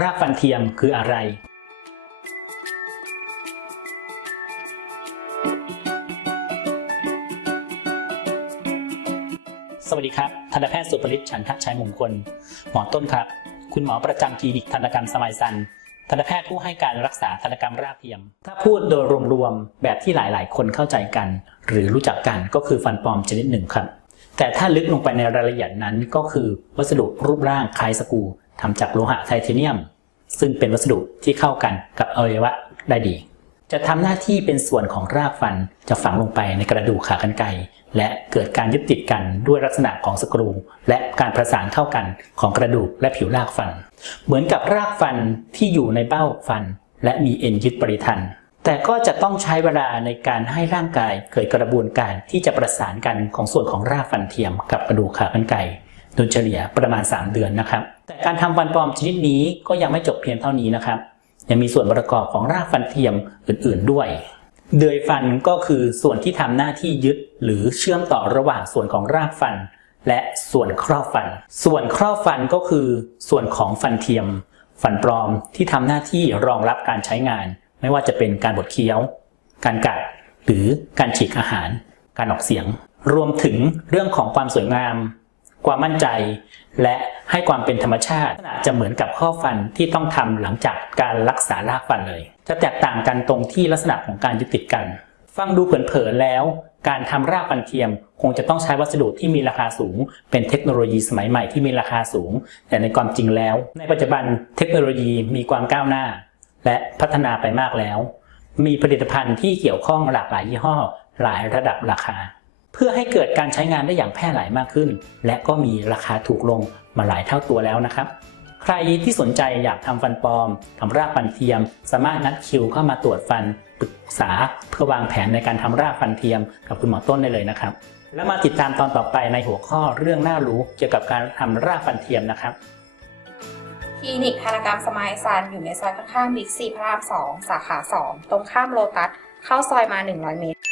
รากฟันเทียมคืออะไร สวัสดีครับ ทันตแพทย์สุปริศฉันทชัยมงคล หมอต้นครับ คุณหมอประจำคลินิกทันตกรรมสมัยซัน ทันตแพทย์ผู้ให้การรักษาทันตกรรมรากเทียม ถ้าพูดโดยรวมๆ แบบที่หลายๆ คนเข้าใจกัน หรือรู้จักกันก็คือฟันปลอมชนิดหนึ่งครับแต่ถ้าลึกลงไปในรายละเอียดนั้นก็คือวัสดุรูปร่างคล้ายสกู ทำจากโลหะไทเทเนียม ซึ่งเป็นวัสดุที่เข้ากันกับอวัยวะได้ดี จะทำหน้าที่เป็นส่วนของรากฟันจะฝังลงไปในกระดูกขากรรไกรและเกิดการยึดติดกันด้วยลักษณะของสกรู และการประสานเข้ากันของกระดูกและผิวรากฟัน เหมือนกับรากฟันที่อยู่ในเบ้าฟัน และมีเอ็นยึดปริทันแต่ก็จะต้องใช้เวลาในการให้ร่างกายเกิดกระบวนการที่จะประสานกันของส่วนของรากฟันเทียมกับกระดูกขากรรไกร โดยเฉลี่ยประมาณ 3 เดือนนะครับ แต่การทำฟันปลอมชนิดนี้ก็ยังไม่จบเพียงเท่านี้นะครับ ยังมีส่วนประกอบของรากฟันเทียมอื่น ๆ ด้วย เดือยฟันก็คือส่วนที่ทำหน้าที่ยึดหรือเชื่อมต่อระหว่างส่วนของรากฟัน และส่วนครอบฟัน ส่วนครอบฟันก็คือส่วนของฟันเทียม ฟันปลอมที่ทำหน้าที่รองรับการใช้งาน ไม่ว่าจะเป็นการบดเคี้ยว การกัด หรือการฉีกอาหาร การออกเสียง รวมถึงเรื่องของความสวยงาม ความมั่นใจ และให้ความเป็นธรรมชาติจะเหมือนกับข้อฟันที่ต้องทำหลังจากการรักษารากฟันเลย จะแตกต่างกันตรงที่ลักษณะของการยึดติดกัน ฟังดูเผินๆแล้ว การทำรากฟันเทียม คงจะต้องใช้วัสดุที่มีราคาสูง เป็นเทคโนโลยีสมัยใหม่ที่มีราคาสูง แต่ในความจริงแล้ว ในปัจจุบันเทคโนโลยีมีความก้าวหน้า และพัฒนาไปมากแล้ว มีผลิตภัณฑ์ที่เกี่ยวข้องหลากหลายยี่ห้อ หลายระดับราคา พื่อให้เกิดการใช้งานได้อย่างแพร่หลายมากขึ้น และก็มีราคาถูกลงมาหลายเท่าตัวแล้วนะครับ ใครที่สนใจอยากทำฟันปลอมทำรากฟันเทียม สามารถนัดคิวเข้ามาตรวจฟันปรึกษาเพื่อวางแผนในการทำรากฟันเทียมกับคุณหมอต้นได้เลยนะครับ แล้วมาติดตามตอนต่อไปในหัวข้อเรื่องน่ารู้เกี่ยวกับการทำรากฟันเทียมนะครับคลินิกธนกรรมสมายซันอยู่ในซอยข้างๆบิ๊กซีพระราม2สาขา 2 ตรงข้ามโลตัส เข้าซอยมา 100 เมตร